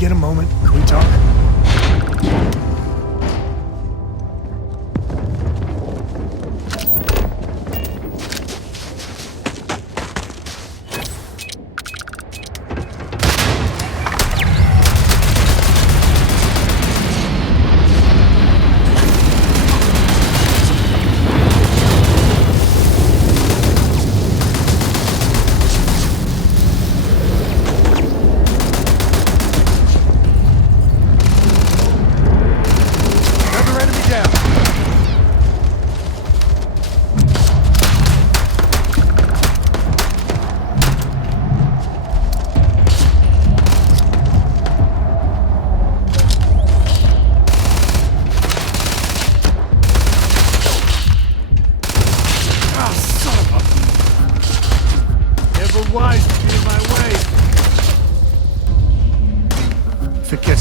get a moment? Can we talk?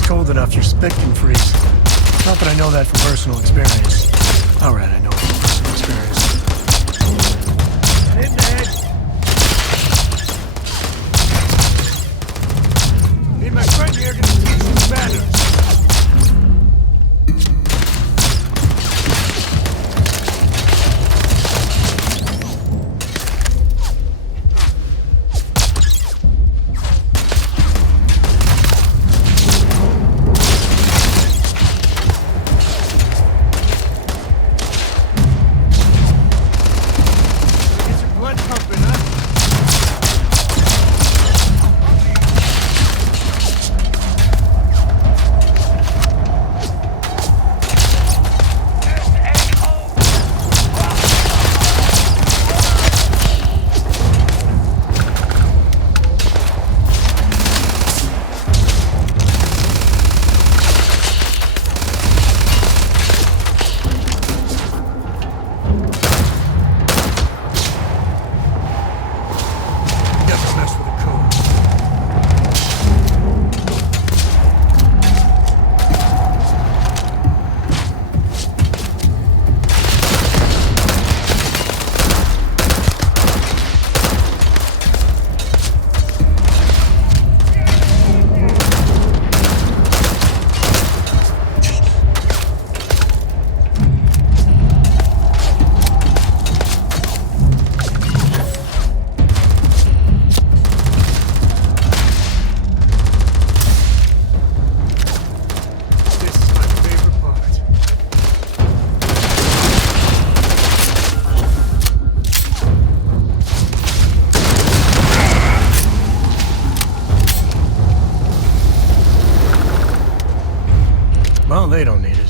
Cold enough, your spit can freeze. Not that I know that from personal experience. Alright, I know it from personal experience. Hit in the head! Me and my friend here can teach some manners. Well, they don't need it.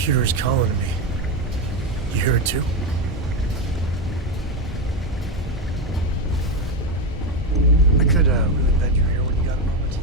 computer's calling to me. You hear it too? I could really bend your ear when you got a moment.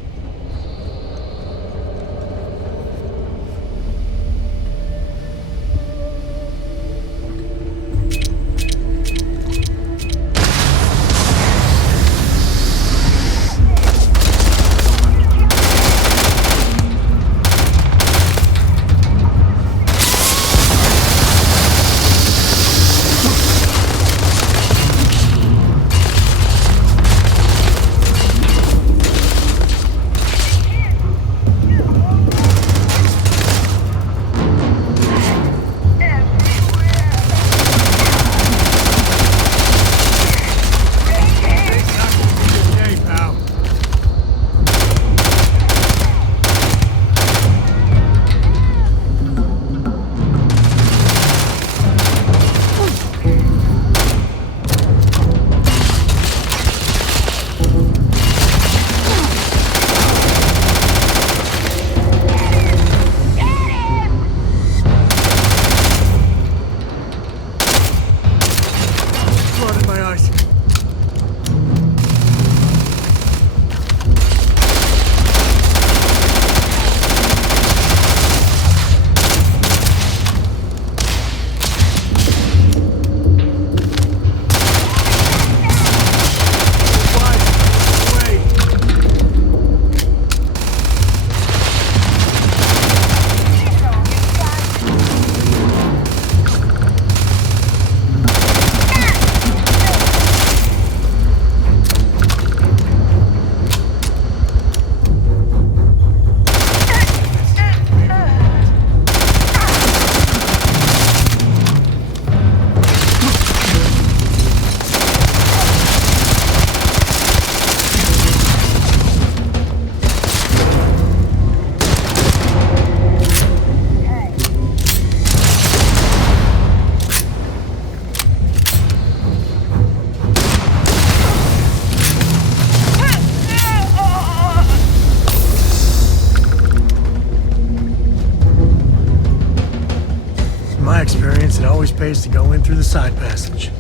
It always pays to go in through the side passage.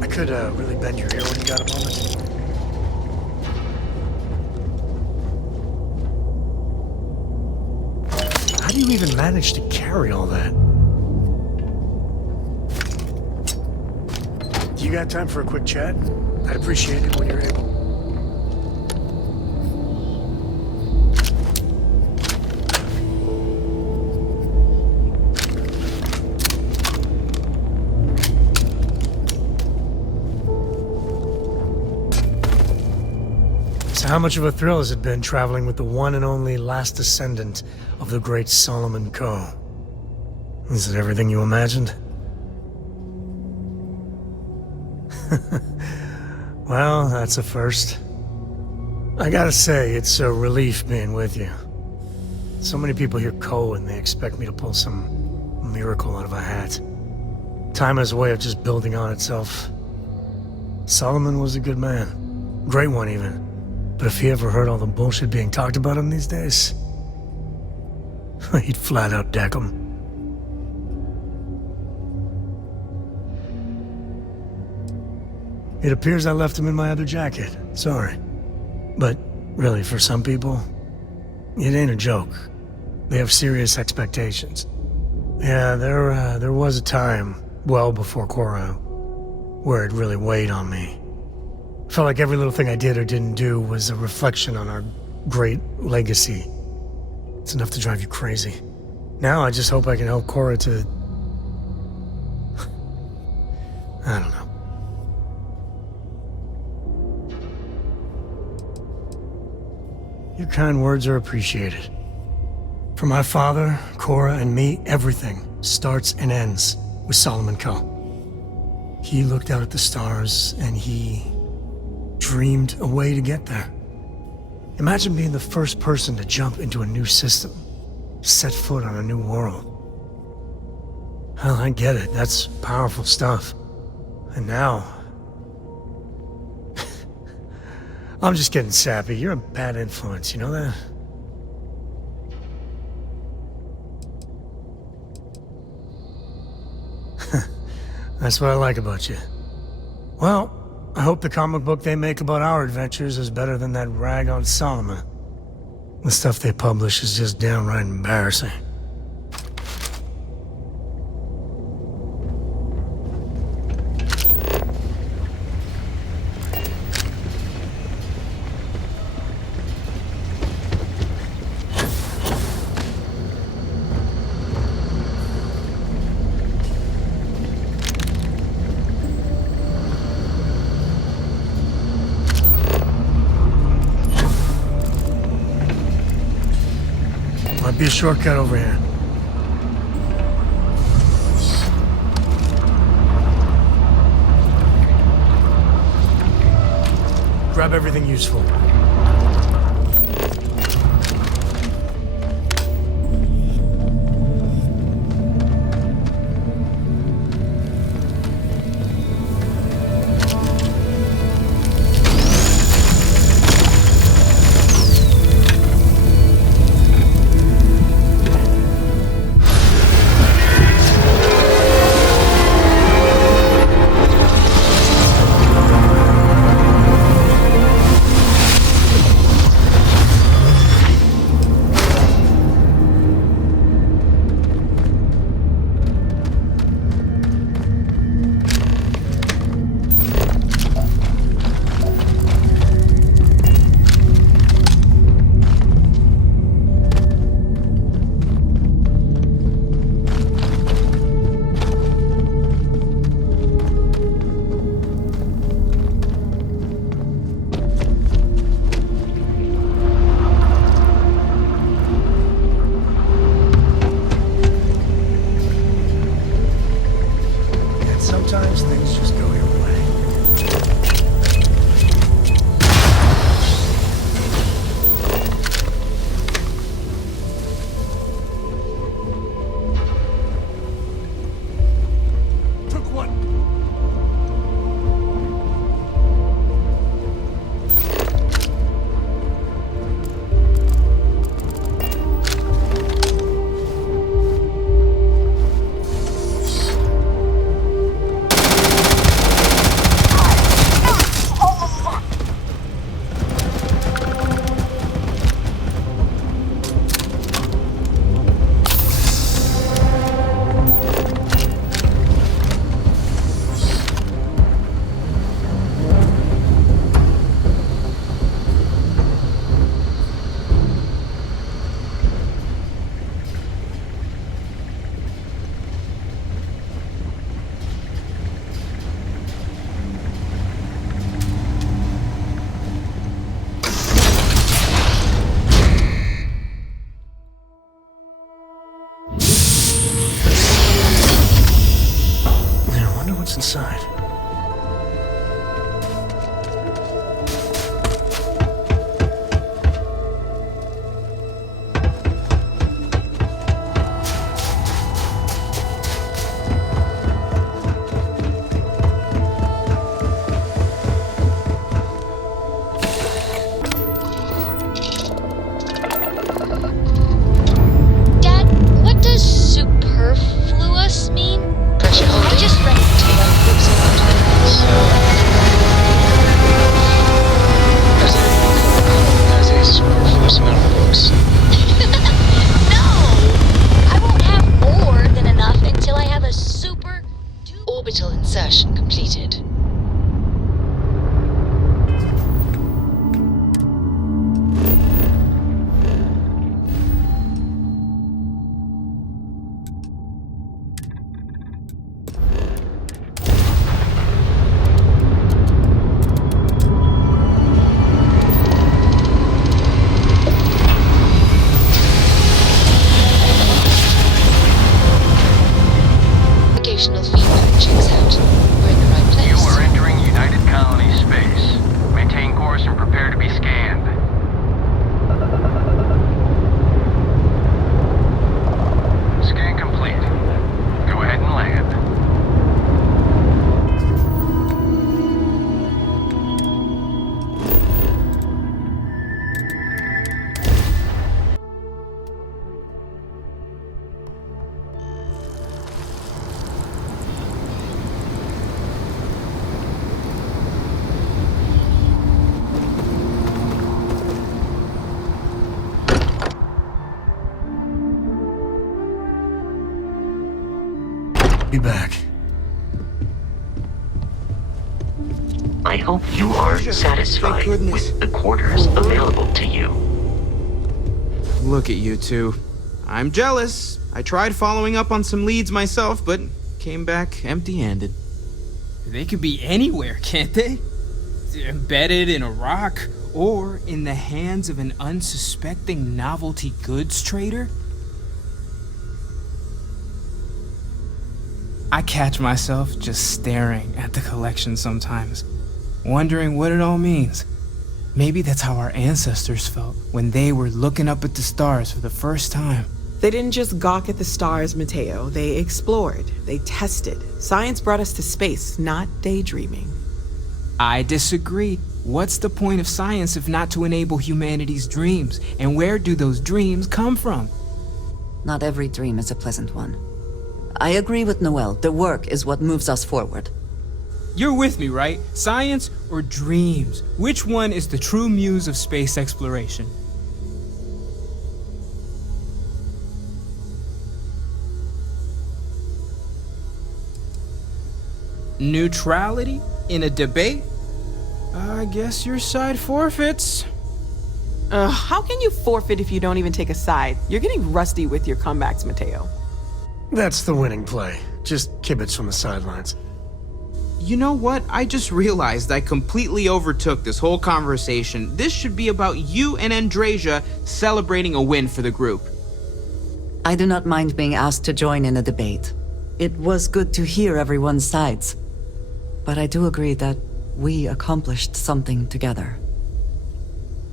I could really bend your ear when you got a moment. How do you even manage to carry all that? Do you got time for a quick chat? I'd appreciate it when you're able. How much of a thrill has it been traveling with the one and only last descendant of the great Solomon Coe? Is it everything you imagined? Well, that's a first. I gotta say, it's a relief being with you. So many people hear Coe and they expect me to pull some miracle out of a hat. Time has a way of just building on itself. Solomon was a good man. Great one, even. But if he ever heard all the bullshit being talked about him these days, he'd flat out deck him. It appears I left him in my other jacket. Sorry. But really, for some people, it ain't a joke. They have serious expectations. Yeah, there was a time, well before Cora, where it really weighed on me. Felt like every little thing I did or didn't do was a reflection on our great legacy. It's enough to drive you crazy. Now I just hope I can help Cora to... I don't know. Your kind words are appreciated. For my father, Cora, and me, everything starts and ends with Solomon Coe. He looked out at the stars and he dreamed a way to get there. Imagine being the first person to jump into a new system, set foot on a new world. Hell, I get it. That's powerful stuff. And now, I'm just getting sappy. You're a bad influence, you know that? That's what I like about you. Well, I hope the comic book they make about our adventures is better than that rag on Solomon. The stuff they publish is just downright embarrassing. Might be a shortcut over here. Grab everything useful. Sometimes things just go your way. Took one. What's inside? Dad, what does superfluous mean? I just read it to you. back. I hope you are satisfied with the quarters available to you. Look at you two. I'm jealous. I tried following up on some leads myself, but came back empty-handed. They could be anywhere, can't they? Embedded in a rock, or in the hands of an unsuspecting novelty goods trader? I catch myself just staring at the collection sometimes, wondering what it all means. Maybe that's how our ancestors felt when they were looking up at the stars for the first time. They didn't just gawk at the stars, Mateo. They explored. They tested. Science brought us to space, not daydreaming. I disagree. What's the point of science if not to enable humanity's dreams? And where do those dreams come from? Not every dream is a pleasant one. I agree with Noel. The work is what moves us forward. You're with me, right? Science or dreams? Which one is the true muse of space exploration? Neutrality in a debate? I guess your side forfeits. How can you forfeit if you don't even take a side? You're getting rusty with your comebacks, Mateo. That's the winning play. Just kibitz from the sidelines. You know what? I just realized I completely overtook this whole conversation. This should be about you and Andrasia celebrating a win for the group. I do not mind being asked to join in a debate. It was good to hear everyone's sides. But I do agree that we accomplished something together.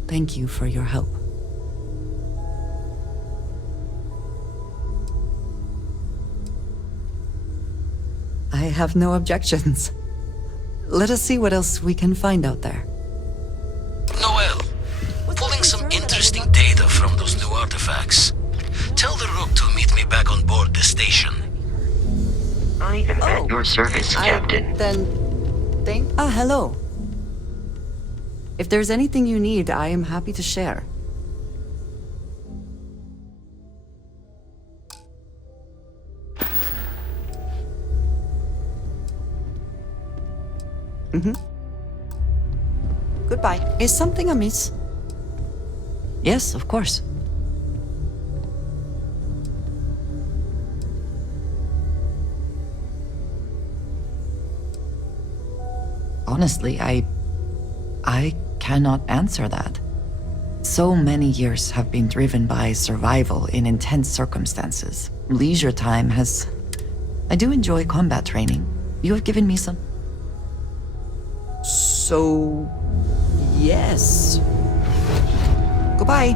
Thank you for your help. I have no objections. Let us see what else we can find out there. Noel, pulling some interesting data from those new artifacts. Tell the Rook to meet me back on board the station. I am at your service, Captain. Hello. If there's anything you need, I am happy to share. Goodbye. Is something amiss? Yes, of course. Honestly, I cannot answer that. So many years have been driven by survival in intense circumstances. Leisure time has... I do enjoy combat training. You have given me some... So... yes. Goodbye.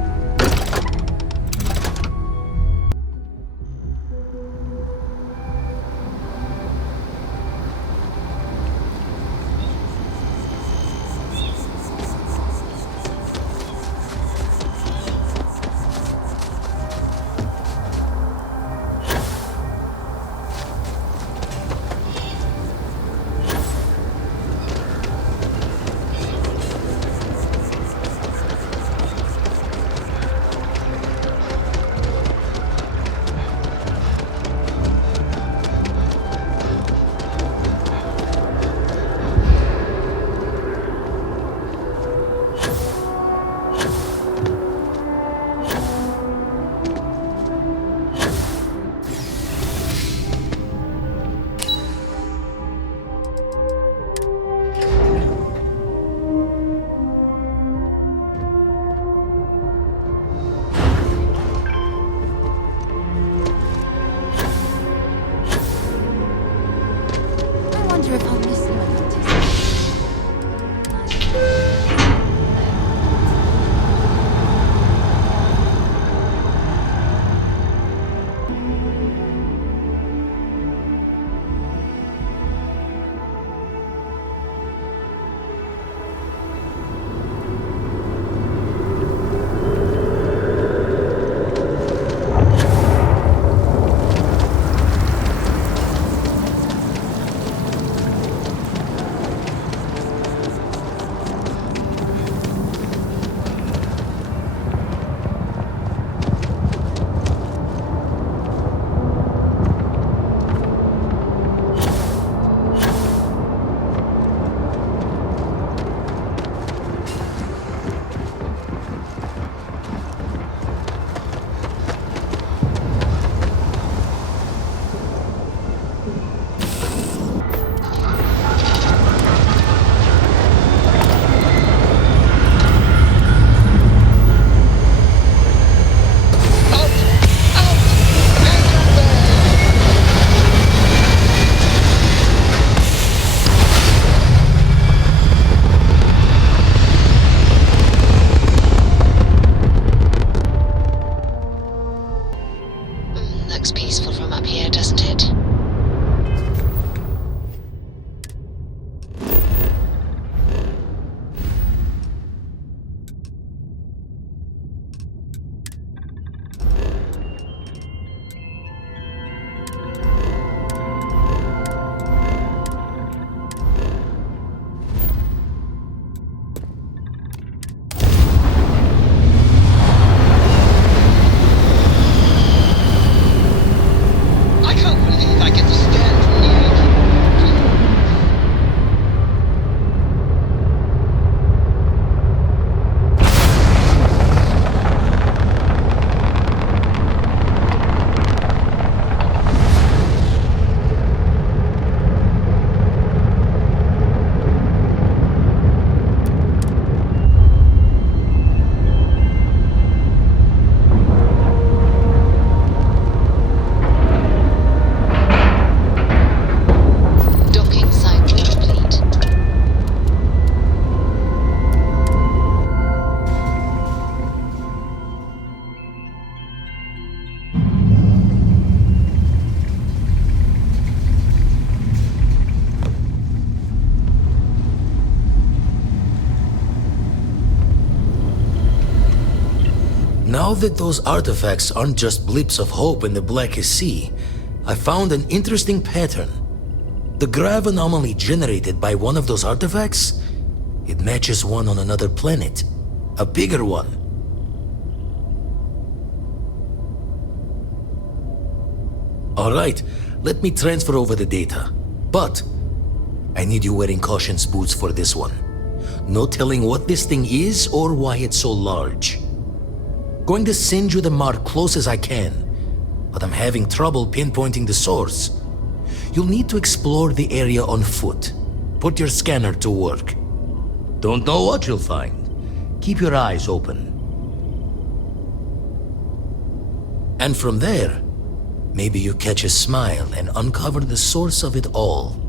Now that those artifacts aren't just blips of hope in the blackest sea, I found an interesting pattern. The grav anomaly generated by one of those artifacts, it matches one on another planet. A bigger one. Alright, let me transfer over the data. But I need you wearing caution's boots for this one. No telling what this thing is or why it's so large. Going to send you the mark close as I can, but I'm having trouble pinpointing the source. You'll need to explore the area on foot. Put your scanner to work. Don't know what you'll find. Keep your eyes open. And from there, maybe you catch a smile and uncover the source of it all.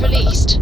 Released.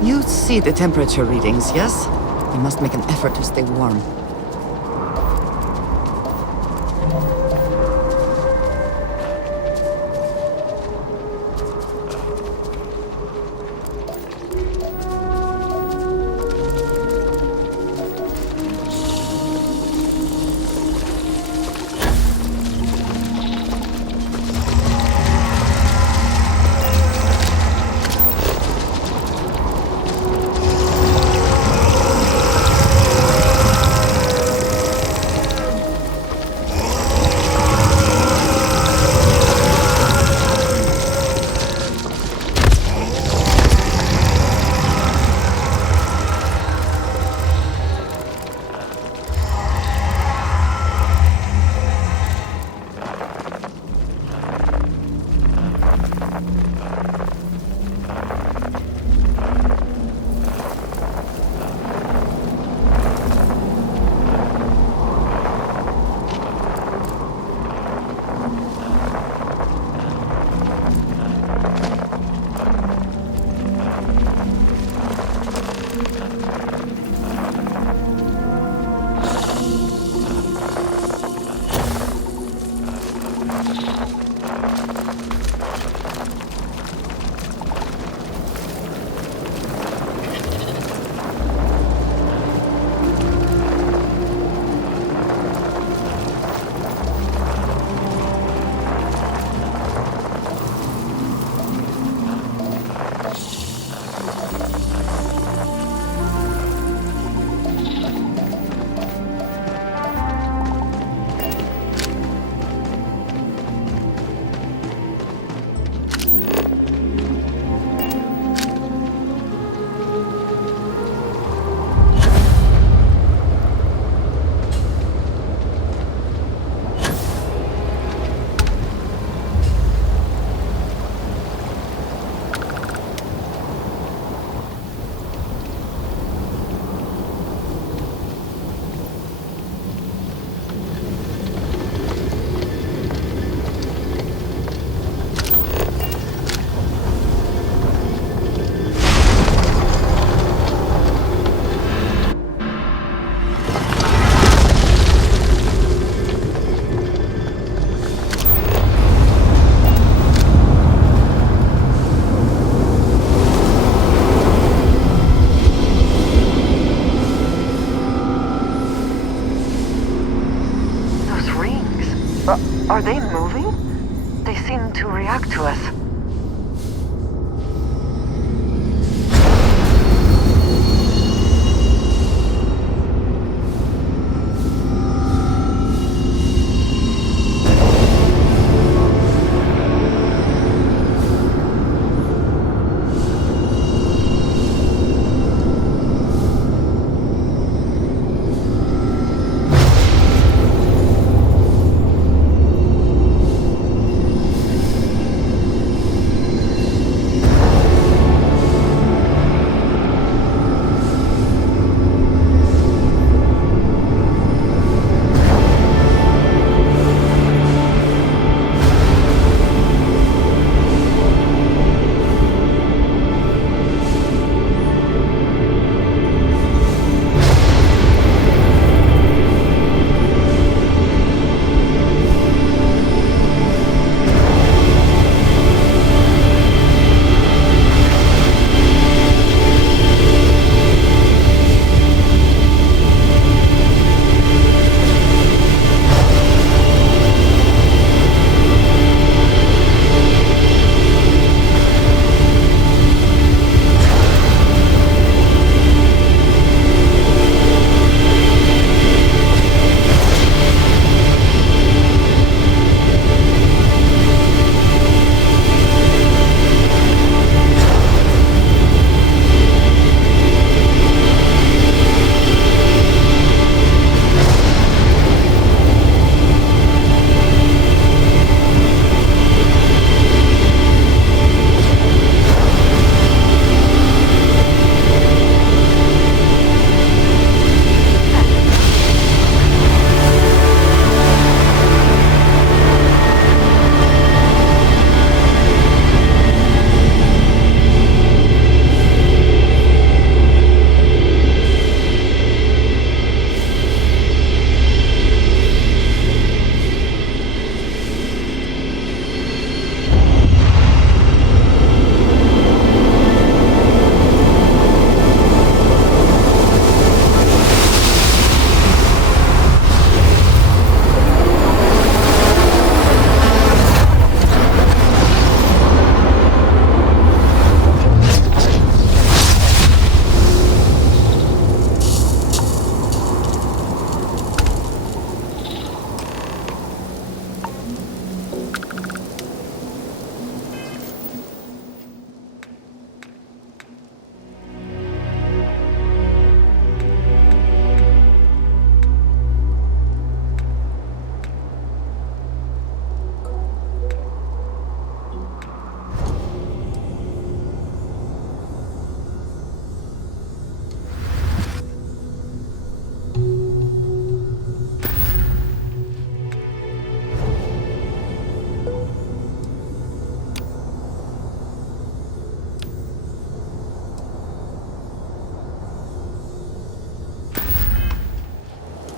You see the temperature readings, yes? You must make an effort to stay warm. to react to us.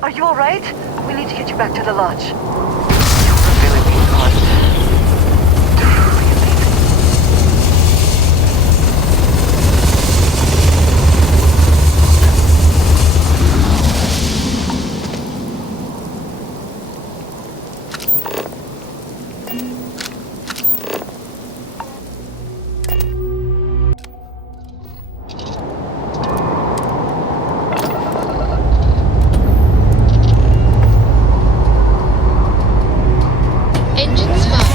Are you alright? We need to get you back to the lodge. Your ability caused truly amazing. Engines fired.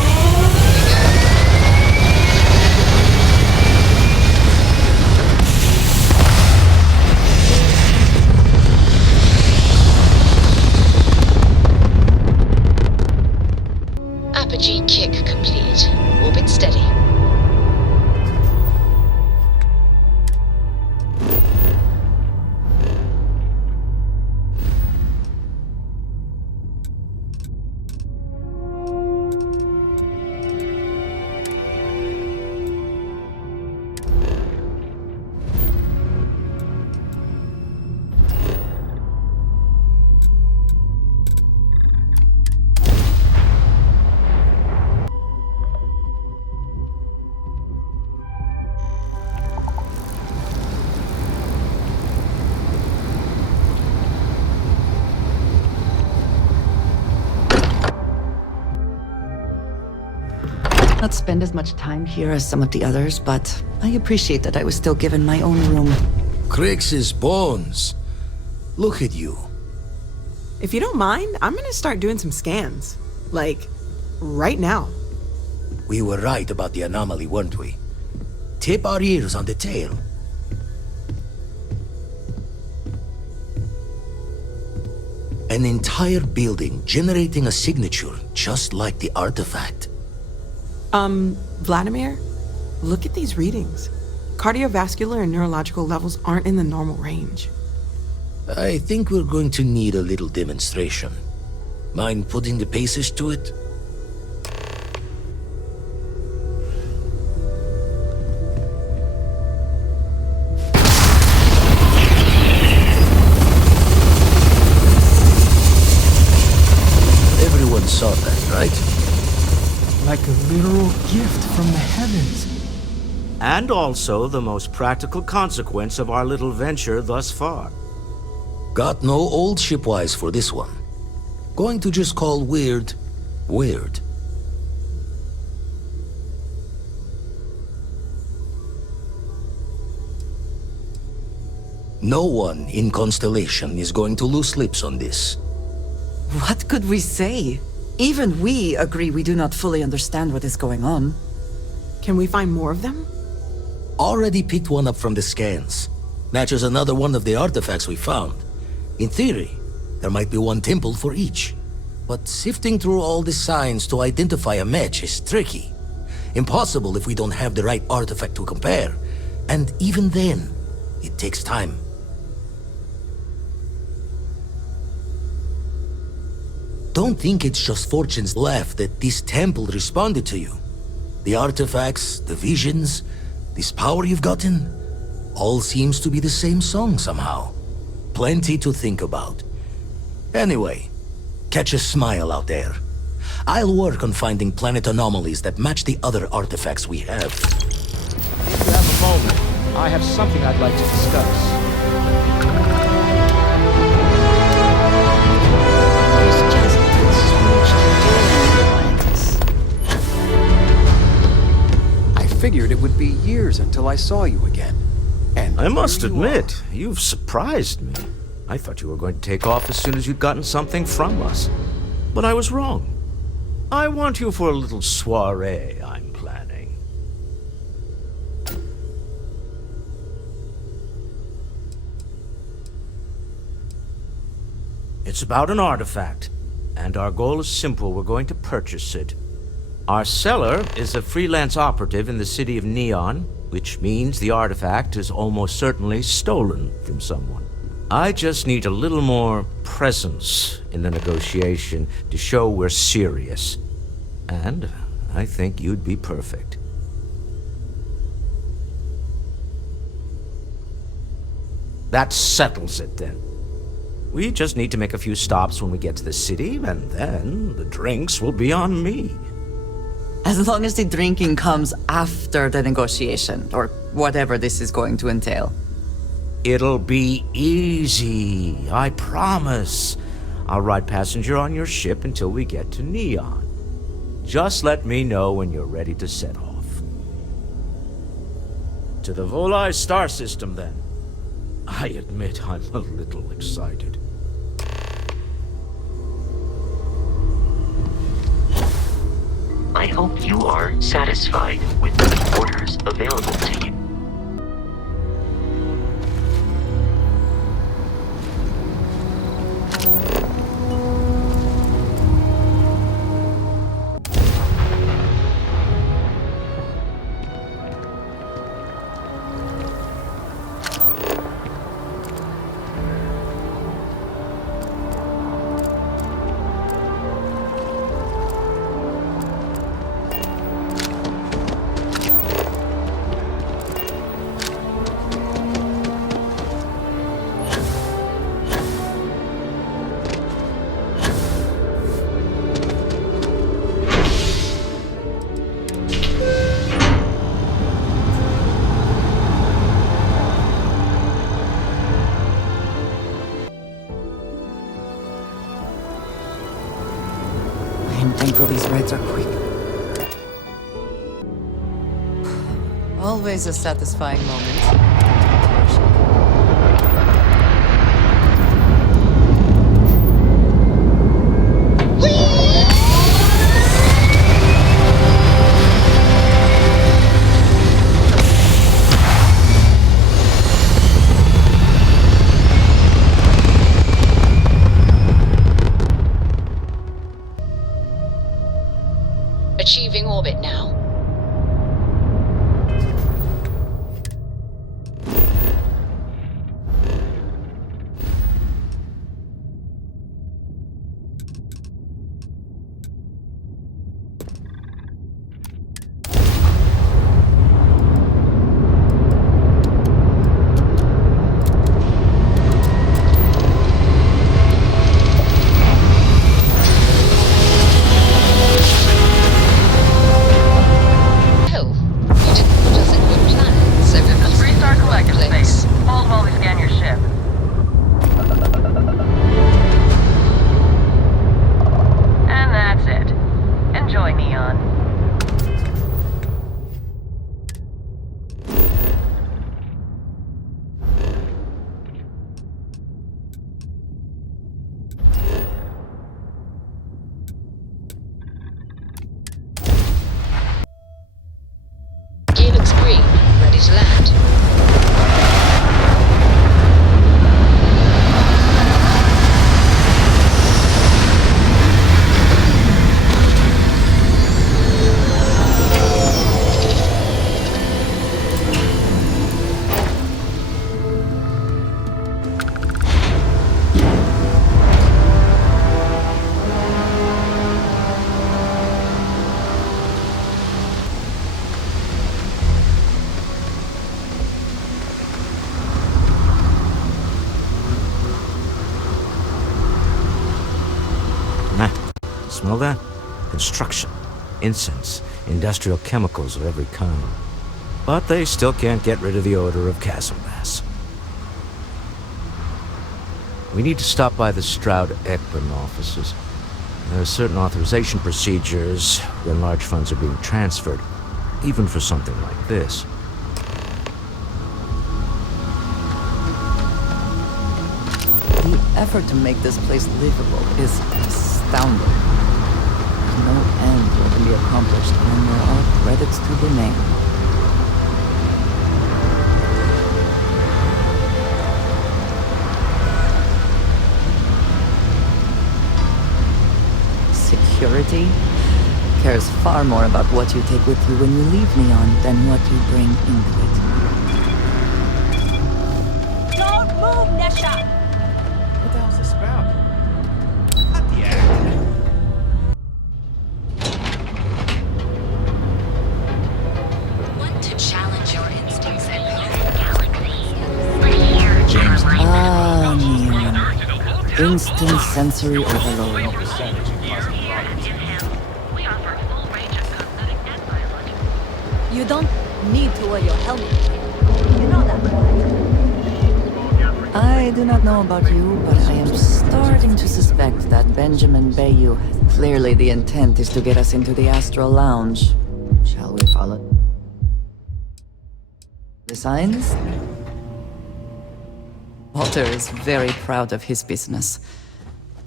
Apogee kick complete. Orbit steady. not spend as much time here as some of the others, but I appreciate that I was still given my own room. Crix's bones. Look at you. If you don't mind, I'm gonna start doing some scans. Like, right now. We were right about the anomaly, weren't we? Tip our ears on the tail. An entire building generating a signature just like the artifact. Vladimir, look at these readings. Cardiovascular and neurological levels aren't in the normal range. I think we're going to need a little demonstration. Mind putting the paces to it? Everyone saw that, right? Like a literal gift from the heavens. And also the most practical consequence of our little venture thus far. Got no old shipwise for this one. Going to just call weird, weird. No one in Constellation is going to lose lips on this. What could we say? Even we agree we do not fully understand what is going on. Can we find more of them? Already picked one up from the scans. Matches another one of the artifacts we found. In theory, there might be one temple for each. But sifting through all the signs to identify a match is tricky. Impossible if we don't have the right artifact to compare. And even then, it takes time. Don't think it's just Fortune's laugh that this temple responded to you. The artifacts, the visions, this power you've gotten, all seems to be the same song somehow. Plenty to think about. Anyway, catch a smile out there. I'll work on finding planet anomalies that match the other artifacts we have. If you have a moment, I have something I'd like to discuss. I figured it would be years until I saw you again. And I must admit, you've surprised me. I thought you were going to take off as soon as you'd gotten something from us. But I was wrong. I want you for a little soiree I'm planning. It's about an artifact, and our goal is simple. We're going to purchase it. Our seller is a freelance operative in the city of Neon, which means the artifact is almost certainly stolen from someone. I just need a little more presence in the negotiation to show we're serious. And I think you'd be perfect. That settles it then. We just need to make a few stops when we get to the city, and then the drinks will be on me. As long as the drinking comes after the negotiation, or whatever this is going to entail. It'll be easy, I promise. I'll ride passenger on your ship until we get to Neon. Just let me know when you're ready to set off. To the Volai star system, then. I admit I'm a little excited. I hope you are satisfied with the orders available to you. I'm thankful these rides are quick. Always a satisfying moment. Achieving orbit now. Gear looks green, ready to land. Smell that? Construction, incense, industrial chemicals of every kind. But they still can't get rid of the odor of castle gas. We need to stop by the Shroud Ekman offices. There are certain authorization procedures when large funds are being transferred, even for something like this. The effort to make this place livable is astounding. No end what can be accomplished, and there are credits to be made. Security cares far more about what you take with you when you leave Neon than what you bring into it. Don't move, Nesha! What the hell's this about? Want to challenge your instincts and James. Ah, Neon. Instant sensory overload. You don't need to wear your helmet. You know that, right? I do not know about you, but I am starting to suspect that Benjamin Bayou. Clearly the intent is to get us into the Astral Lounge. Shall we follow? The signs? Walter is very proud of his business.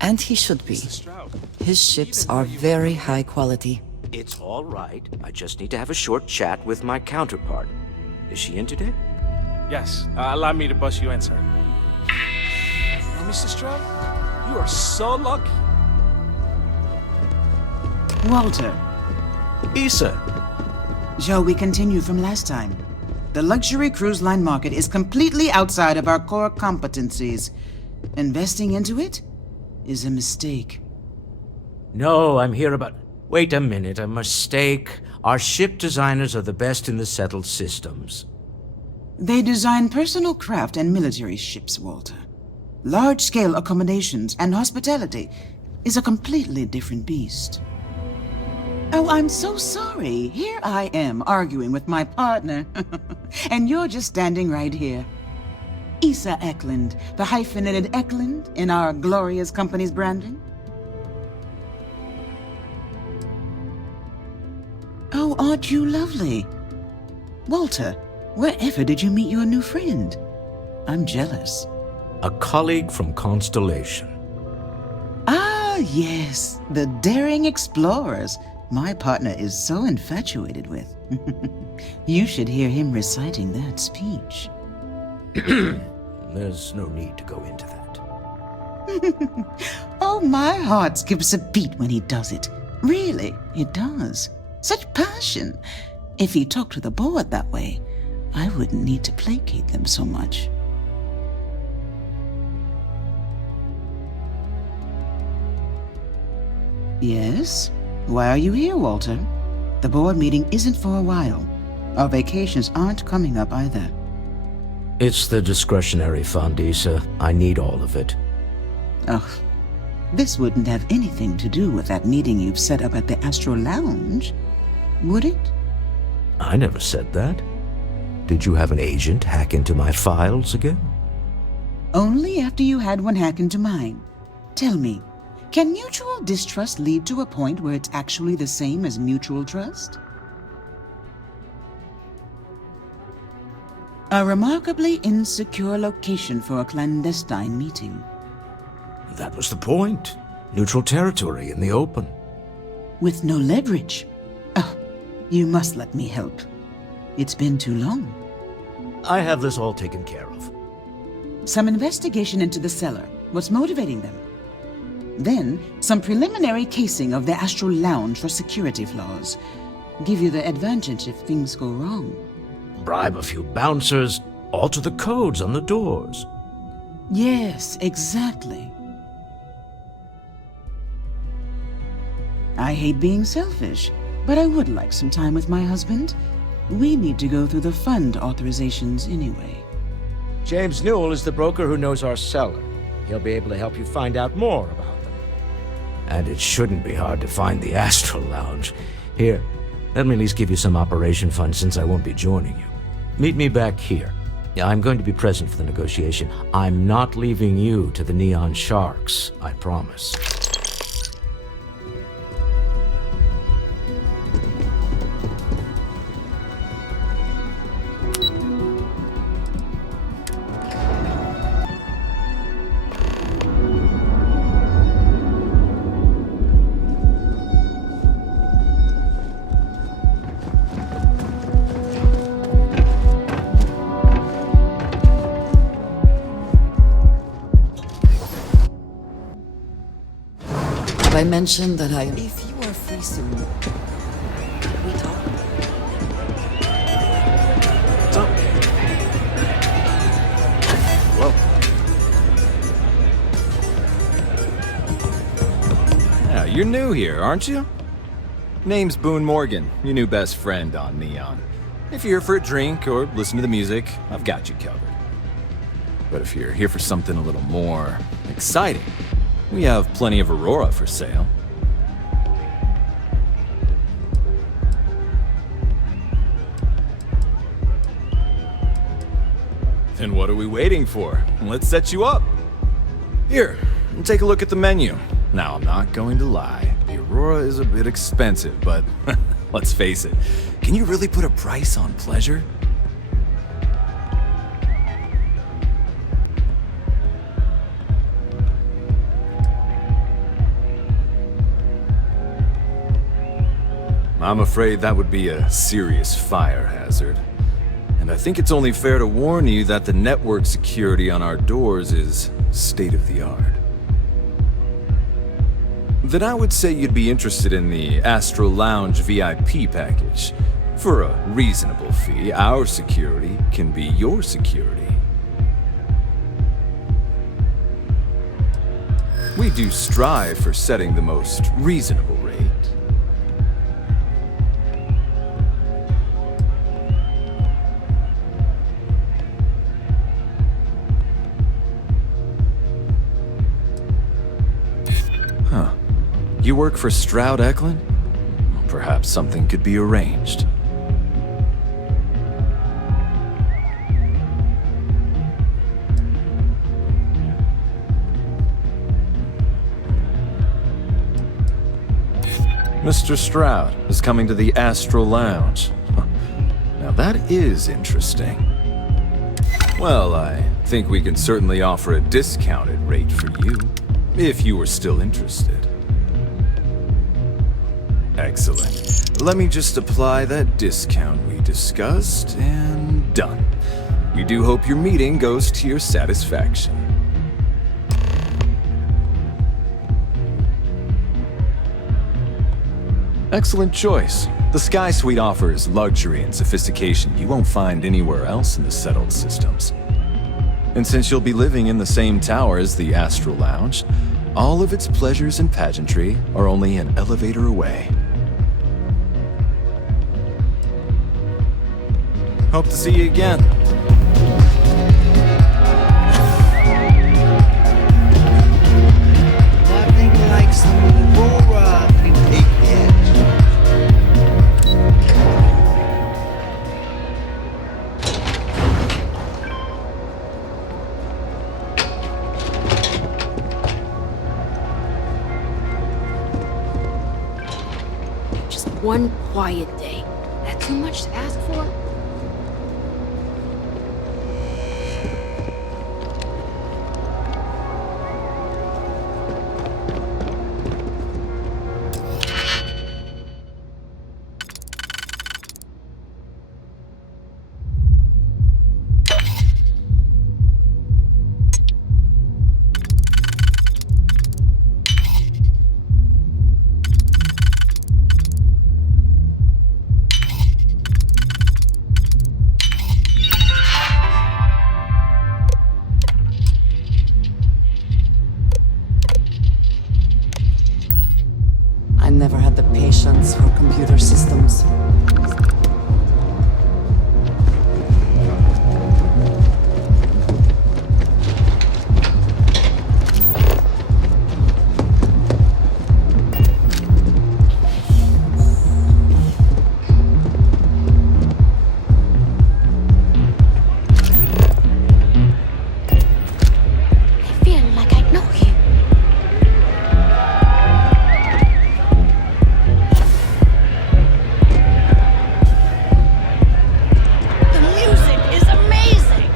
And he should be. His ships are very high quality. It's all right. I just need to have a short chat with my counterpart. Is she in today? Yes, allow me to bust you in, sir. Now, Mr. Shroud, you are so lucky. Walter. Issa. Shall we continue from last time? The luxury cruise line market is completely outside of our core competencies. Investing into it is a mistake. No, I'm here about... Wait a minute, a mistake. Our ship designers are the best in the settled systems. They design personal craft and military ships, Walter. Large-scale accommodations and hospitality is a completely different beast. Oh, I'm so sorry. Here I am arguing with my partner. And you're just standing right here. Issa Eklund, the hyphenated Eklund in our glorious company's branding. Oh, aren't you lovely? Walter, wherever did you meet your new friend? I'm jealous. A colleague from Constellation. Ah, yes, the daring explorers my partner is so infatuated with. You should hear him reciting that speech. There's no need to go into that. Oh, my heart skips a beat when he does it. Really, it does. Such passion. If he talked to the board that way, I wouldn't need to placate them so much. Yes? Why are you here, Walter? The board meeting isn't for a while. Our vacations aren't coming up either. It's the discretionary fund, Issa. I need all of it. Ugh. This wouldn't have anything to do with that meeting you've set up at the Astro Lounge, would it? I never said that. Did you have an agent hack into my files again? Only after you had one hack into mine. Tell me, can mutual distrust lead to a point where it's actually the same as mutual trust? A remarkably insecure location for a clandestine meeting. That was the point. Neutral territory in the open. With no leverage. Oh, you must let me help. It's been too long. I have this all taken care of. Some investigation into the cellar. What's motivating them? Then, some preliminary casing of the Astral Lounge for security flaws. Give you the advantage if things go wrong. Bribe a few bouncers, alter the codes on the doors. Yes, exactly. I hate being selfish, but I would like some time with my husband. We need to go through the fund authorizations anyway. James Newell is the broker who knows our cellar. He'll be able to help you find out more about them. And it shouldn't be hard to find the Astral Lounge. Here, let me at least give you some operation funds since I won't be joining you. Meet me back here. I'm going to be present for the negotiation. I'm not leaving you to the Neon Sharks, I promise. I mentioned that If you are free soon, we talk. What's up? Hello? Yeah, you're new here, aren't you? Name's Boone Morgan, your new best friend on Neon. If you're here for a drink or listen to the music, I've got you covered. But if you're here for something a little more exciting, we have plenty of Aurora for sale. Then what are we waiting for? Let's set you up. Here, take a look at the menu. Now, I'm not going to lie. The Aurora is a bit expensive, but let's face it. Can you really put a price on pleasure? I'm afraid that would be a serious fire hazard. And I think it's only fair to warn you that the network security on our doors is state-of-the-art. Then I would say you'd be interested in the Astro Lounge VIP package. For a reasonable fee, our security can be your security. We do strive for setting the most reasonable rate. Huh. You work for Shroud, Eklund? Well, perhaps something could be arranged. Mr. Shroud is coming to the Astral Lounge. Now that is interesting. Well, I think we can certainly offer a discounted rate for you, if you were still interested. Excellent. Let me just apply that discount we discussed, and done. We do hope your meeting goes to your satisfaction. Excellent choice. The Sky Suite offers luxury and sophistication you won't find anywhere else in the settled systems. And since you'll be living in the same tower as the Astral Lounge, all of its pleasures and pageantry are only an elevator away. Hope to see you again. Nothing like some Aurora prepaid. Just one quiet day. That too much to ask for? I never had the patience for computer systems. I feel like I know you. The music is amazing.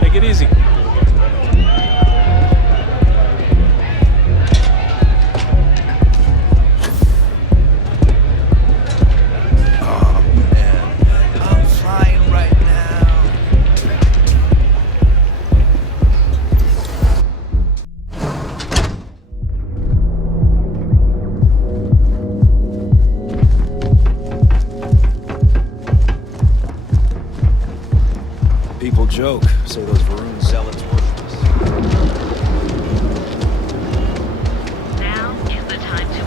Take it easy. I'm flying right now. People joke, say those Varun zealots worship us. Now is the time to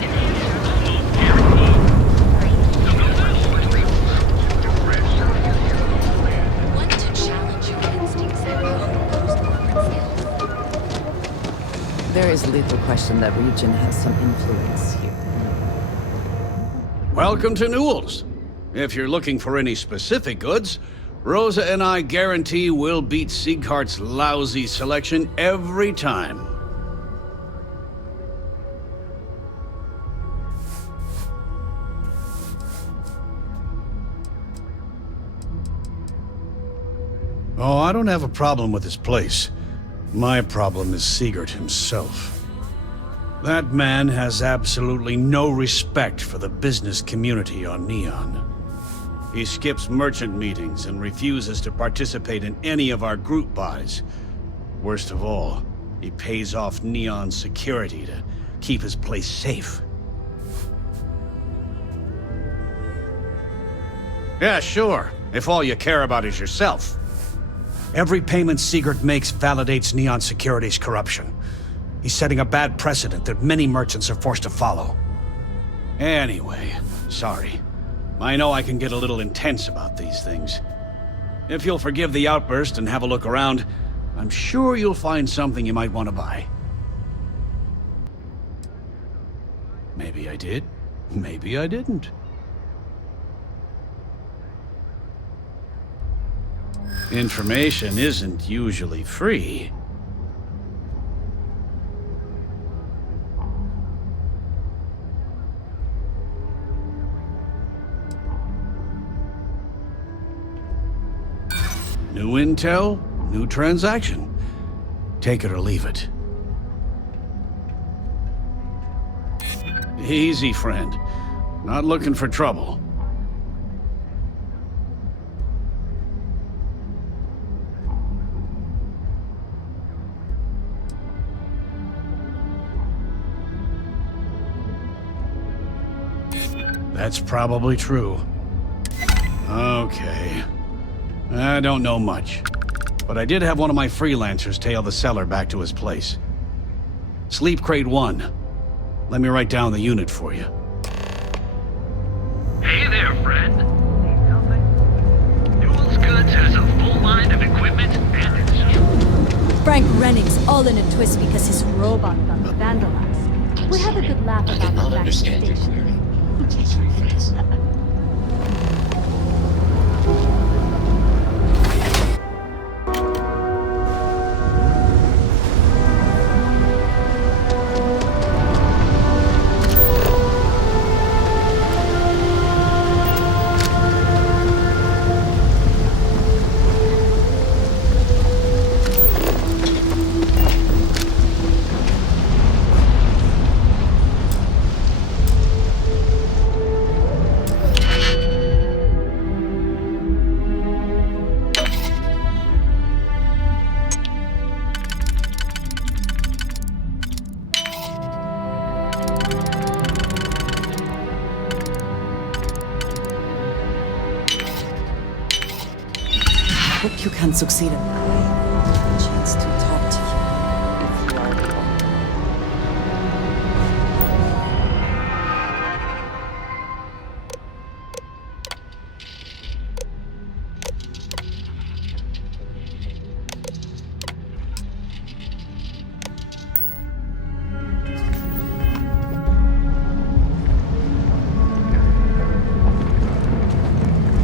Want to challenge your instincts at There is little question that region has some influence here. Welcome to Newell's. If you're looking for any specific goods, Rosa and I guarantee we'll beat Sieghart's lousy selection every time. Oh, I don't have a problem with this place. My problem is Siegert himself. That man has absolutely no respect for the business community on Neon. He skips merchant meetings and refuses to participate in any of our group buys. Worst of all, he pays off Neon's security to keep his place safe. Yeah, sure, if all you care about is yourself. Every payment Siegert makes validates Neon Security's corruption. He's setting a bad precedent that many merchants are forced to follow. Anyway, sorry. I know I can get a little intense about these things. If you'll forgive the outburst and have a look around, I'm sure you'll find something you might want to buy. Maybe I did, maybe I didn't. Information isn't usually free. New intel, new transaction. Take it or leave it. Easy, friend. Not looking for trouble. That's probably true. Okay. I don't know much. But I did have one of my freelancers tail the seller back to his place. Sleep Crate 1. Let me write down the unit for you. Hey there, friend. Newell's Goods has a full line of equipment and it's... Frank Renning's all in a twist because his robot got vandalized. We had a good laugh about the backstage. Hope you can succeed in that way. A chance to talk to you, if you are able.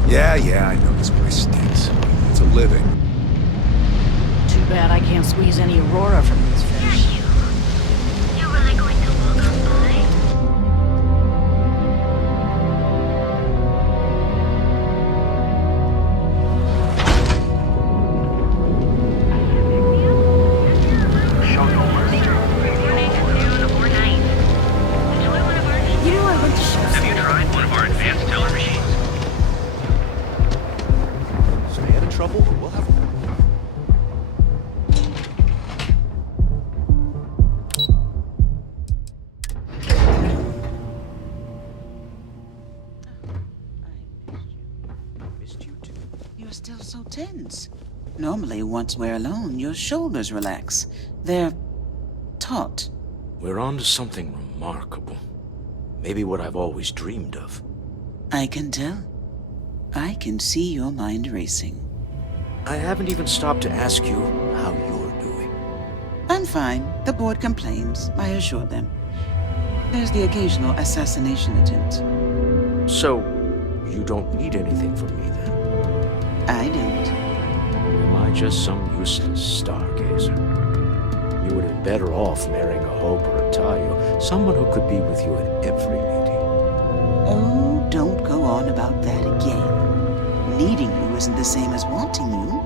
Yeah, I know this place stinks. It's a living. Too bad I can't squeeze any Aurora from these fish. You're really going to walk on by? Show no mercy. Morning, noon, or night. Enjoy one of our... You know I went to show. Have you tried one of our advanced teller machines? Stay out of trouble, we'll have... You're still so tense. Normally, once we're alone, your shoulders relax. They're taut. We're on to something remarkable. Maybe what I've always dreamed of. I can tell. I can see your mind racing. I haven't even stopped to ask you how you're doing. I'm fine. The board complains. I assured them. There's the occasional assassination attempt. So, you don't need anything from me then? I don't. Am I just some useless stargazer? You would have been better off marrying a Hope or a Tayo, someone who could be with you at every meeting. Oh, don't go on about that again. Needing you isn't the same as wanting you.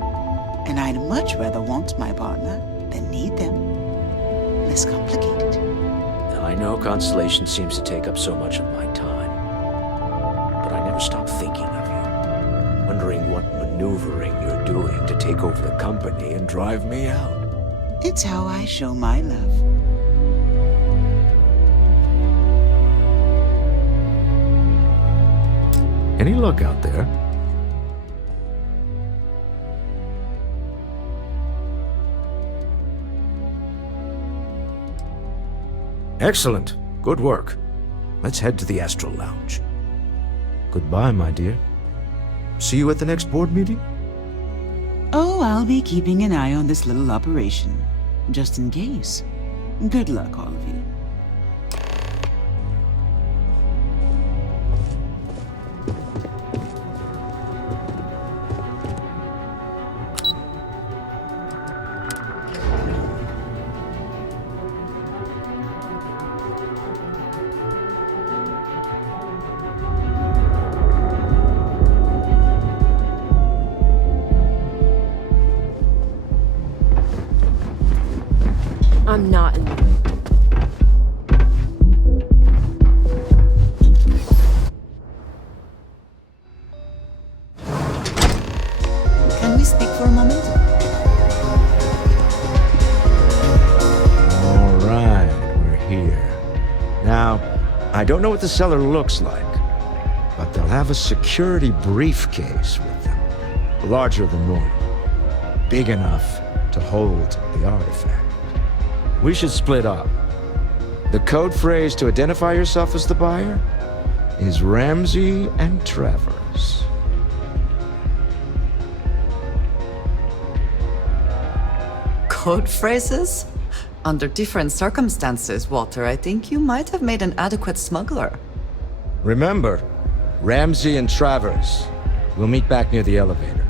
And I'd much rather want my partner than need them. Less complicated. I know Constellation seems to take up so much of my time. But I never stop thinking of you. Wondering what maneuvering you're doing to take over the company and drive me out. It's how I show my love. Any luck out there? Excellent. Good work. Let's head to the Astral Lounge. Goodbye, my dear. See you at the next board meeting? Oh, I'll be keeping an eye on this little operation. Just in case. Good luck, all of you. I don't know what the cellar looks like, but they'll have a security briefcase with them. Larger than normal. Big enough to hold the artifact. We should split up. The code phrase to identify yourself as the buyer is Ramsey and Travers. Code phrases? Under different circumstances, Walter, I think you might have made an adequate smuggler. Remember, Ramsey and Travers. We'll meet back near the elevator.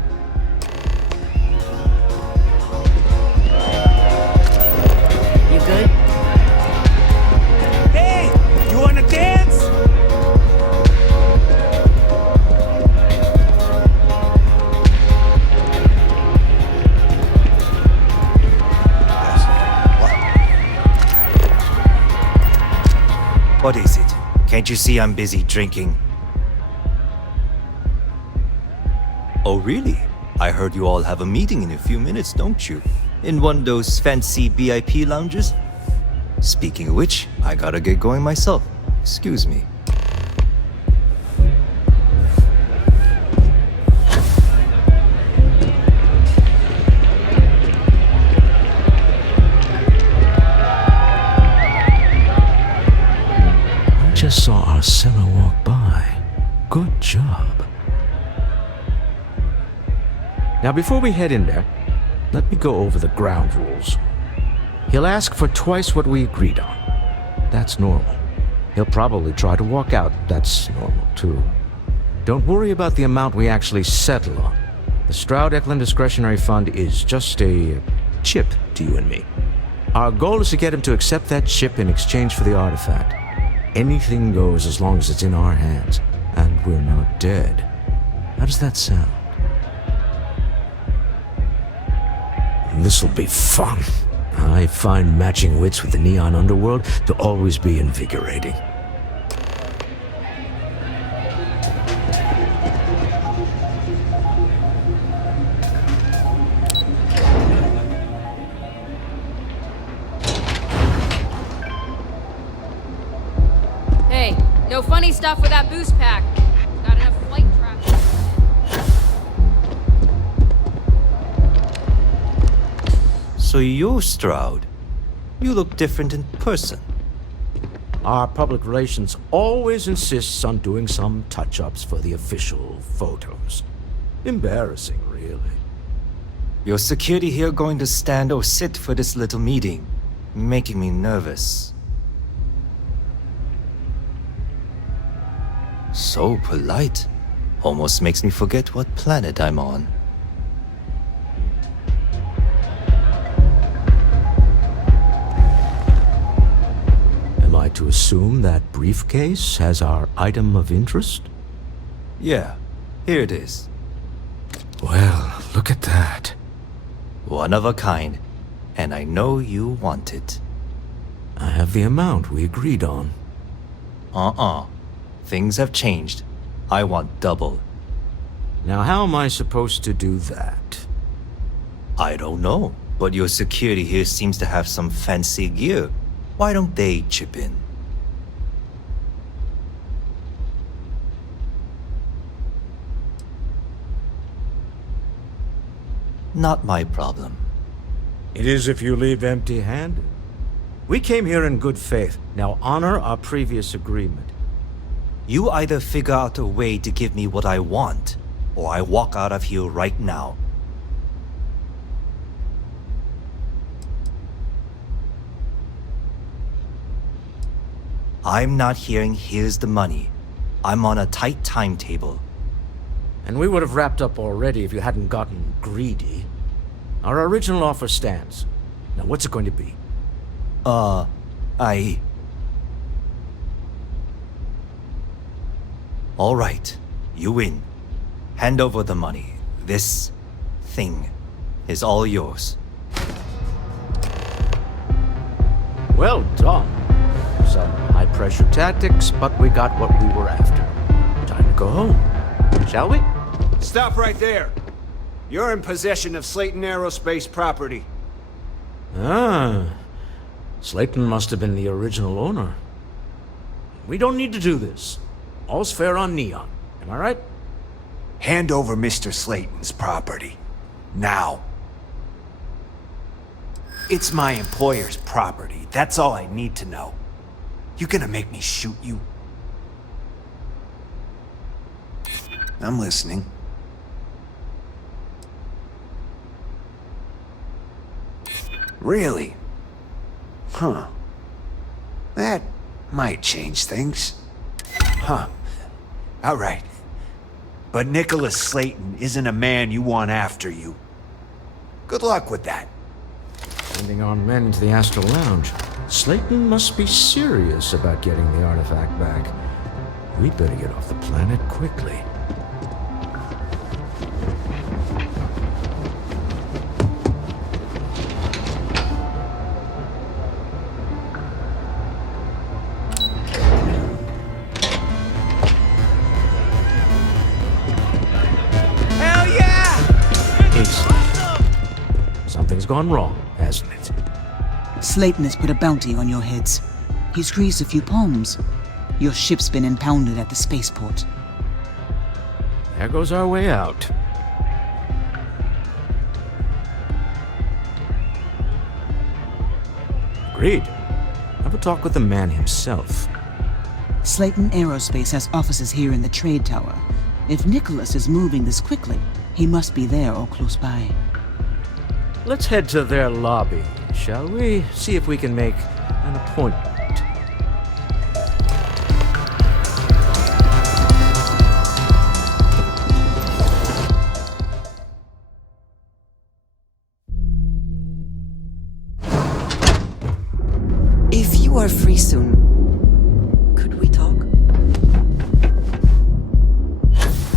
You good? Hey, you wanna dance? What is it? Can't you see I'm busy drinking? Oh, really? I heard you all have a meeting in a few minutes, don't you? In one of those fancy VIP lounges? Speaking of which, I gotta get going myself. Excuse me. Just saw our seller walk by. Good job. Now, before we head in there, let me go over the ground rules. He'll ask for twice what we agreed on. That's normal. He'll probably try to walk out. That's normal, too. Don't worry about the amount we actually settle on. The Shroud-Eklund Discretionary Fund is just a chip to you and me. Our goal is to get him to accept that chip in exchange for the artifact. Anything goes as long as it's in our hands, and we're not dead. How does that sound? This'll be fun. I find matching wits with the neon underworld to always be invigorating. Hey, no funny stuff with that boost pack. Got enough flight traffic. So you're Shroud. You look different in person. Our public relations always insists on doing some touch-ups for the official photos. Embarrassing, really. Your security here going to stand or sit for this little meeting, making me nervous. So polite. Almost makes me forget what planet I'm on. Am I to assume that briefcase has our item of interest? Yeah, here it is. Well, look at that. One of a kind, and I know you want it. I have the amount we agreed on. Things have changed. I want double. Now, how am I supposed to do that? I don't know, but your security here seems to have some fancy gear. Why don't they chip in? Not my problem. It is if you leave empty-handed. We came here in good faith. Now honor our previous agreement. You either figure out a way to give me what I want, or I walk out of here right now. I'm not hearing here's the money. I'm on a tight timetable. And we would have wrapped up already if you hadn't gotten greedy. Our original offer stands. Now what's it going to be? All right, you win. Hand over the money. This thing is all yours. Well done. Some high-pressure tactics, but we got what we were after. Time to go home. Shall we? Stop right there. You're in possession of Slayton Aerospace property. Ah. Slayton must have been the original owner. We don't need to do this. All's fair on Neon. Am I right? Hand over Mr. Slayton's property. Now. It's my employer's property. That's all I need to know. You gonna make me shoot you? I'm listening. Really? Huh. That might change things. Huh. All right. But Nicholas Slayton isn't a man you want after you. Good luck with that. Sending our men into the Astral Lounge. Slayton must be serious about getting the artifact back. We'd better get off the planet quickly. Something's gone wrong, hasn't it? Slayton has put a bounty on your heads. He's greased a few palms. Your ship's been impounded at the spaceport. There goes our way out. Agreed. Have a talk with the man himself. Slayton Aerospace has offices here in the trade tower. If Nicholas is moving this quickly, he must be there or close by. Let's head to their lobby, shall we? See if we can make an appointment. If you are free soon, could we talk?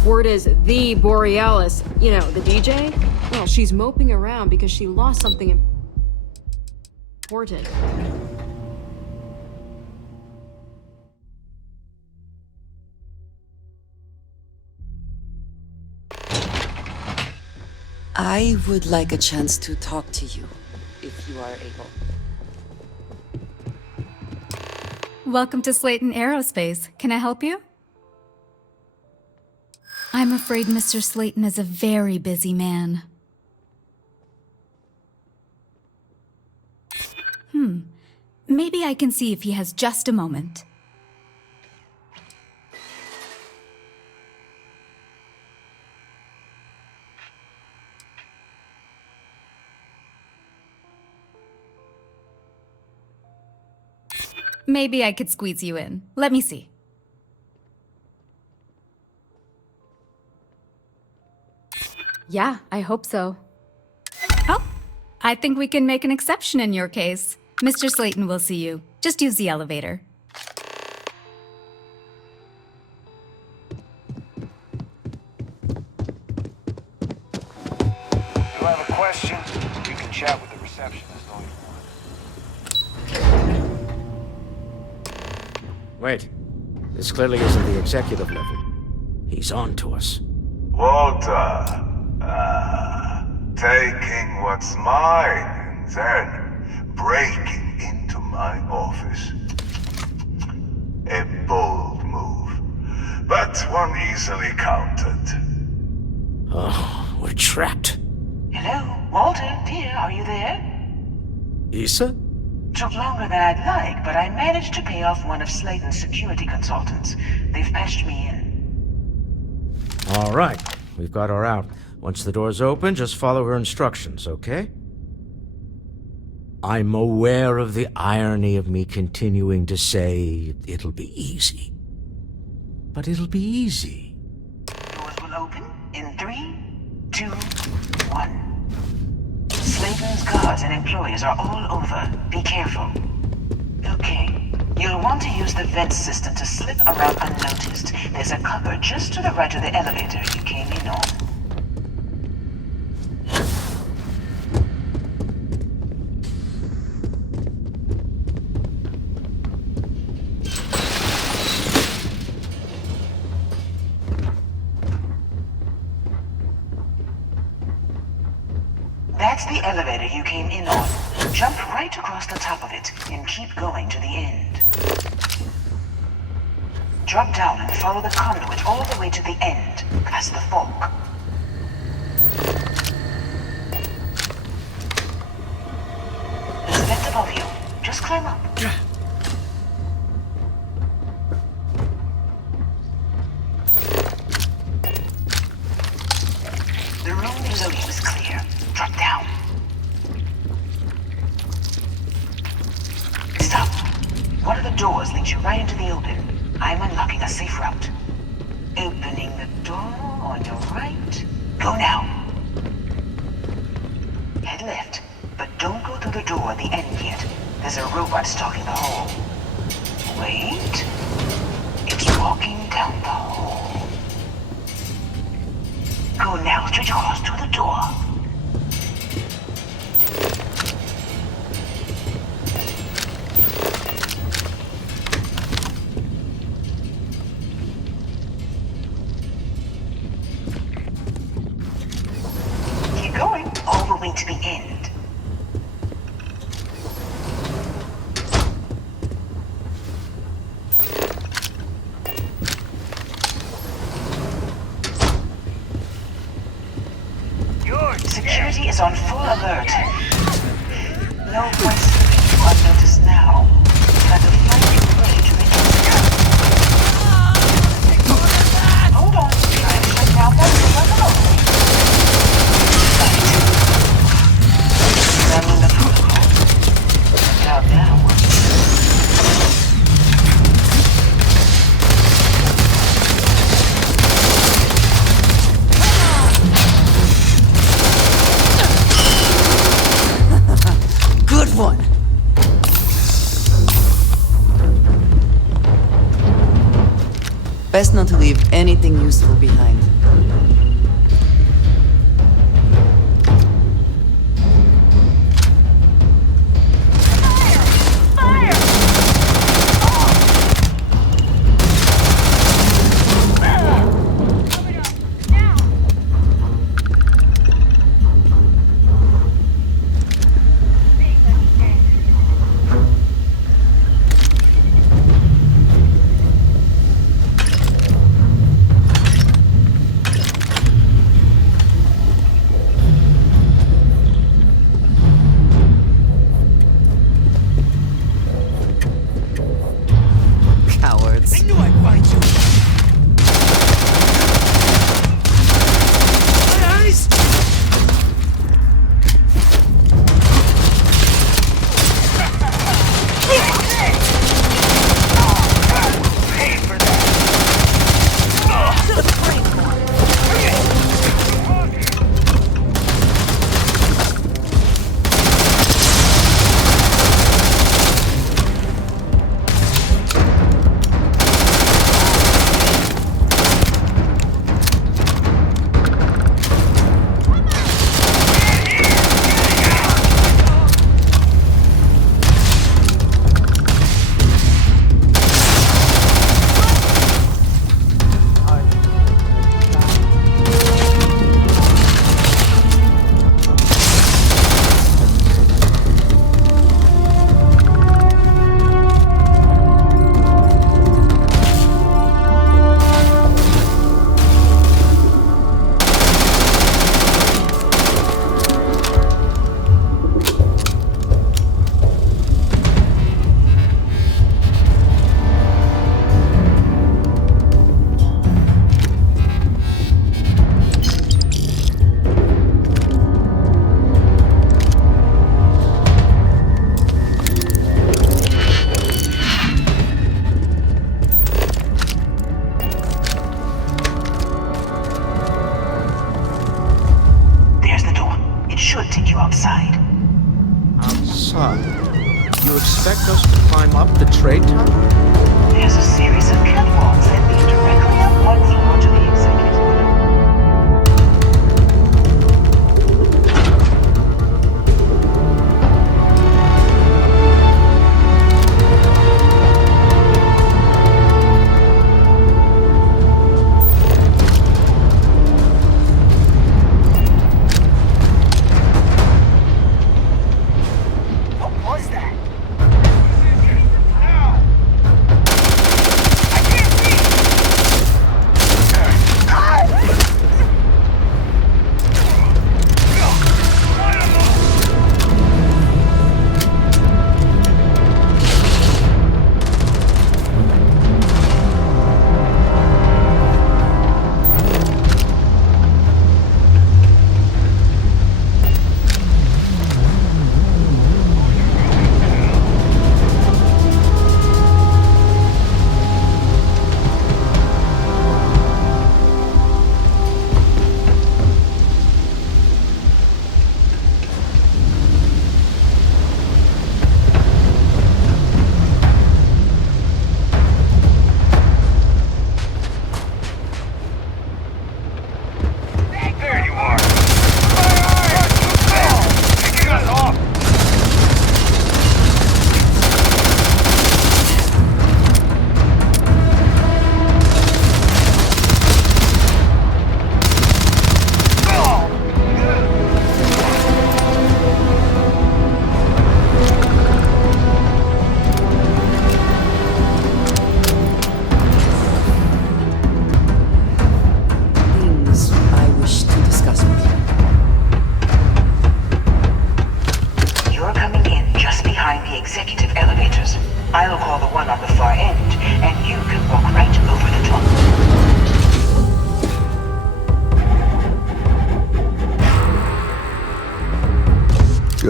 Word is the Borealis, you know, the DJ? Well, she's moping around because she lost something important. I would like a chance to talk to you, if you are able. Welcome to Slayton Aerospace. Can I help you? I'm afraid Mr. Slayton is a very busy man. Maybe I can see if he has just a moment. Maybe I could squeeze you in. Let me see. Yeah, I hope so. Oh, I think we can make an exception in your case. Mr. Slayton will see you. Just use the elevator. If you have a question, you can chat with the receptionist all you want. Wait. This clearly isn't the executive level. He's on to us. Walter, taking what's mine and then breaking into my office. A bold move, but one easily countered. Oh, we're trapped. Hello, Walter, dear, are you there? Issa? Took longer than I'd like, but I managed to pay off one of Slayton's security consultants. They've patched me in. All right, we've got her out. Once the door's open, just follow her instructions, okay? I'm aware of the irony of me continuing to say it'll be easy. But it'll be easy. Doors will open in 3, 2, 1. Slayton's guards and employees are all over. Be careful. Okay. You'll want to use the vent system to slip around unnoticed. There's a cupboard just to the right of the elevator you came in on. That's the elevator you came in on. Jump right across the top of it and keep going to the end. drop down and follow the conduit all the way to the end, past the fork. There's a vent above you. Just climb up. The room below you is clear. Drop down. Stop. One of the doors leads you right into the open. I'm unlocking a safe route. Opening the door on your right. Go now. Head left, but don't go through the door at the end yet. There's a robot stalking the hole. Wait. It's walking down the hole. Go now, straight across to the door. Keep going all the way to the end. Security is on full alert. No point slipping through unnoticed now. Try to find your way to the exit. Hold on. Try to shut down that door alone. Examine the protocol. Check out now. Good one. Best not to leave anything useful behind. You expect us to climb up the trade tunnel? There's a series of catwalks that lead directly up one floor to the executive.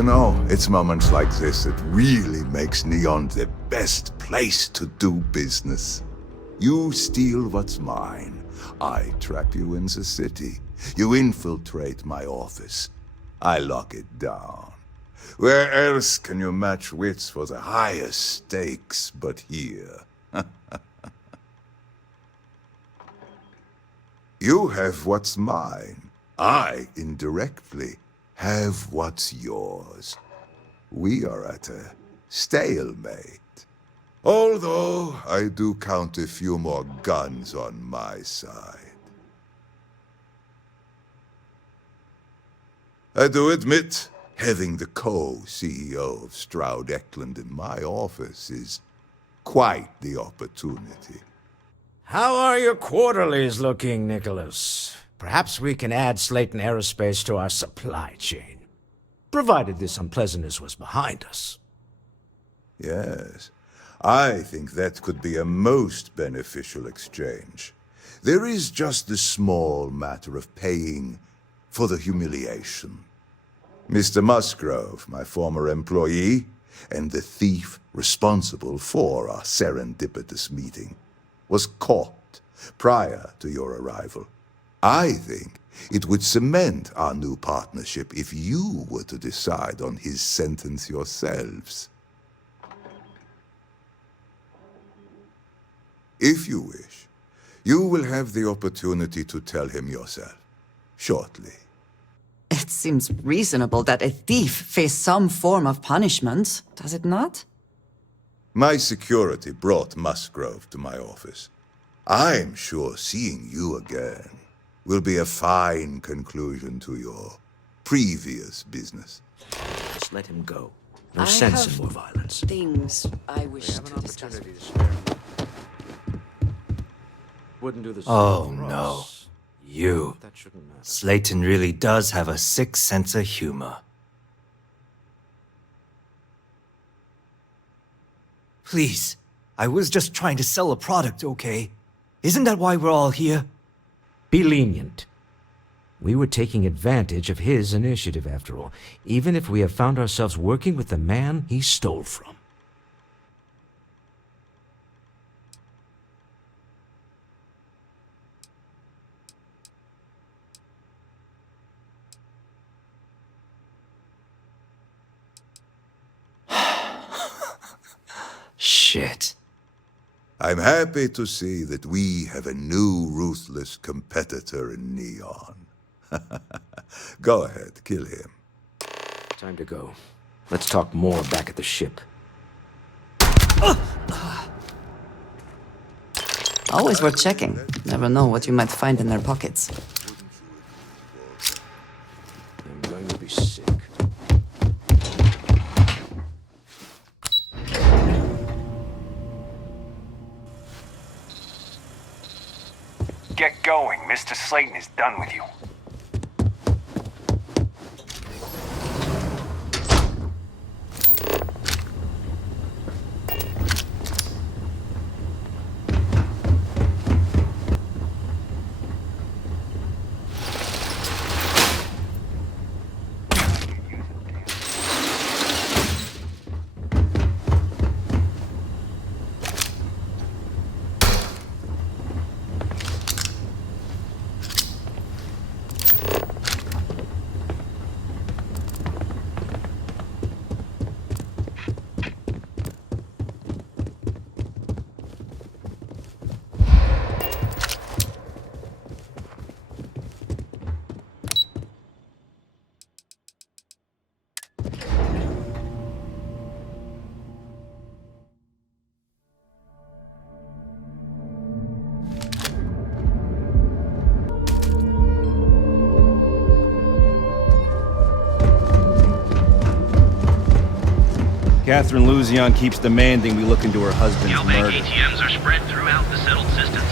know, it's moments like this that really makes Neon the best place to do business. You steal what's mine. I trap you in the city. You infiltrate my office. I lock it down. Where else can you match wits for the highest stakes but here? You have what's mine. I, indirectly, have what's yours. We are at a stalemate. Although, I do count a few more guns on my side. I do admit, having the co-CEO of Shroud Eklund in my office is quite the opportunity. How are your quarterlies looking, Nicholas? Perhaps we can add Slayton Aerospace to our supply chain, provided this unpleasantness was behind us. Yes, I think that could be a most beneficial exchange. There is just the small matter of paying for the humiliation. Mr. Musgrove, my former employee, and the thief responsible for our serendipitous meeting, was caught prior to your arrival. I think it would cement our new partnership if you were to decide on his sentence yourselves. If you wish, you will have the opportunity to tell him yourself, shortly. It seems reasonable that a thief face some form of punishment, does it not? My security brought Musgrove to my office. I'm sure seeing you again will be a fine conclusion to your previous business. Just let him go. No sense in more violence. Things I wish to discuss. Wouldn't do this. Oh no. You. That shouldn't matter. Slayton really does have a sick sense of humor. Please, I was just trying to sell a product, okay? Isn't that why we're all here? Be lenient. We were taking advantage of his initiative, after all, even if we have found ourselves working with the man he stole from. Shit. I'm happy to see that we have a new ruthless competitor in Neon. Go ahead, kill him. Time to go. Let's talk more back at the ship. Always worth checking. Never know what you might find in their pockets. I'm going to be sick. Get going. Mr. Slayton is done with you. Catherine Luzion keeps demanding we look into her husband's Gelbank murder. ATMs are spread throughout the settled systems.